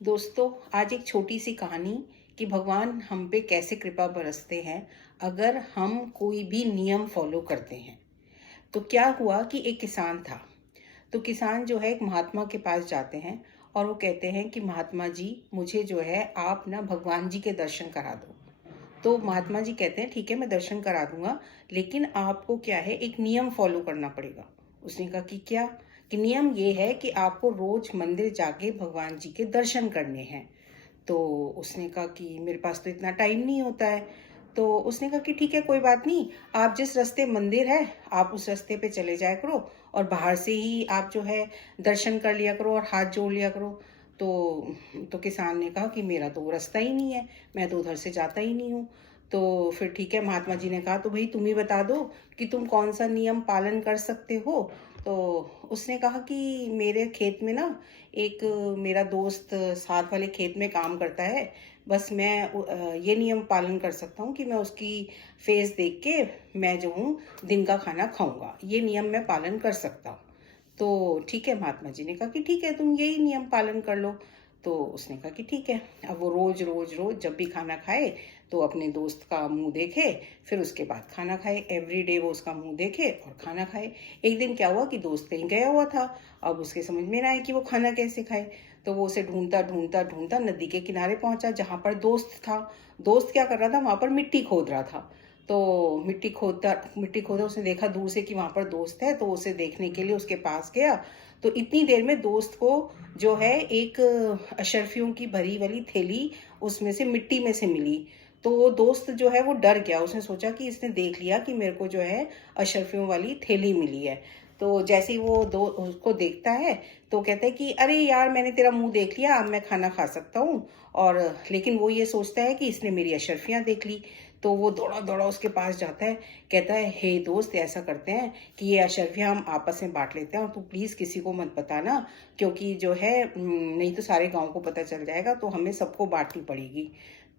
दोस्तों, आज एक छोटी सी कहानी कि भगवान हम पे कैसे कृपा बरसते हैं अगर हम कोई भी नियम फॉलो करते हैं। तो क्या हुआ कि एक किसान था। तो किसान जो है एक महात्मा के पास जाते हैं और वो कहते हैं कि महात्मा जी, मुझे जो है आप ना भगवान जी के दर्शन करा दो। तो महात्मा जी कहते हैं ठीक है, मैं दर्शन करा दूंगा, लेकिन आपको क्या है, एक नियम फॉलो करना पड़ेगा। उसने कहा कि क्या? कि नियम ये है कि आपको रोज मंदिर जाके भगवान जी के दर्शन करने हैं। तो उसने कहा कि मेरे पास तो इतना टाइम नहीं होता है। तो उसने कहा कि ठीक है, कोई बात नहीं, आप जिस रास्ते मंदिर है आप उस रास्ते पे चले जाया करो और बाहर से ही आप जो है दर्शन कर लिया करो और हाथ जोड़ लिया करो। तो किसान ने कहा कि मेरा तो वो रास्ता ही नहीं है, मैं तो उधर से जाता ही नहीं हूँ। तो फिर ठीक है, महात्मा जी ने कहा तो भाई तुम ही बता दो कि तुम कौन सा नियम पालन कर सकते हो। तो उसने कहा कि मेरे खेत में ना एक मेरा दोस्त साथ वाले खेत में काम करता है। बस मैं ये नियम पालन कर सकता हूँ कि मैं उसकी फेस देख के मैं जो हूँ दिन का खाना खाऊंगा। ये नियम मैं पालन कर सकता हूँ। तो ठीक है, महात्मा जी ने कहा कि ठीक है, तुम यही नियम पालन कर लो। तो उसने कहा कि ठीक है। अब वो रोज रोज रोज जब भी खाना खाए तो अपने दोस्त का मुंह देखे, फिर उसके बाद खाना खाए। एवरी डे वो उसका मुंह देखे और खाना खाए। एक दिन क्या हुआ कि दोस्त कहीं गया हुआ था। अब उसके समझ में ना आए कि वो खाना कैसे खाए। तो वो उसे ढूंढता ढूंढता ढूंढता नदी के किनारे पहुंचा जहां पर दोस्त था। दोस्त क्या कर रहा था, वहां पर मिट्टी खोद रहा था। तो मिट्टी खोदा उसने देखा दूर से कि वहां पर दोस्त है, तो उसे देखने के लिए उसके पास गया। तो इतनी देर में दोस्त को जो है एक अशर्फियों की भरी वाली थैली उसमें से मिट्टी में से मिली। तो वो दोस्त जो है वो डर गया। उसने सोचा कि इसने देख लिया कि मेरे को जो है अशर्फियों वाली थैली मिली है। तो जैसे ही वो दो उसको देखता है तो कहता है कि अरे यार, मैंने तेरा मुंह देख लिया, अब मैं खाना खा सकता हूँ। और लेकिन वो ये सोचता है कि इसने मेरी अशर्फियाँ देख ली। तो वो दौड़ा दौड़ा उसके पास जाता है, कहता है हे दोस्त, ऐसा करते हैं कि ये अशर्फियाँ हम आपस में बांट लेते हैं और तू प्लीज़ किसी को मत बताना, क्योंकि जो है नहीं तो सारे गांव को पता चल जाएगा, तो हमें सबको बांटनी पड़ेगी।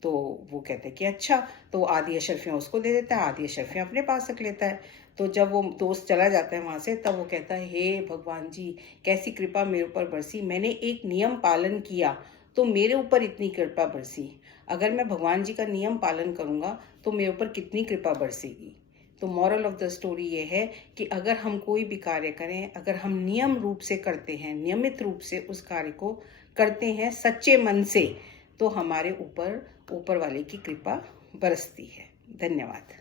तो वो कहते हैं कि अच्छा। तो आधी अशर्फियाँ उसको दे देता है, आधी अशर्फियाँ अपने पास रख लेता है। तो जब वो दोस्त चला जाता है वहां से, तब वो कहता है हे भगवान जी, कैसी कृपा मेरे ऊपर बरसी, मैंने एक नियम पालन किया तो मेरे ऊपर इतनी कृपा बरसी। अगर मैं भगवान जी का नियम पालन करूंगा तो मेरे ऊपर कितनी कृपा बरसेगी। तो मॉरल ऑफ द स्टोरी ये है कि अगर हम कोई भी कार्य करें, अगर हम नियम रूप से करते हैं, नियमित रूप से उस कार्य को करते हैं सच्चे मन से, तो हमारे ऊपर ऊपर वाले की कृपा बरसती है। धन्यवाद।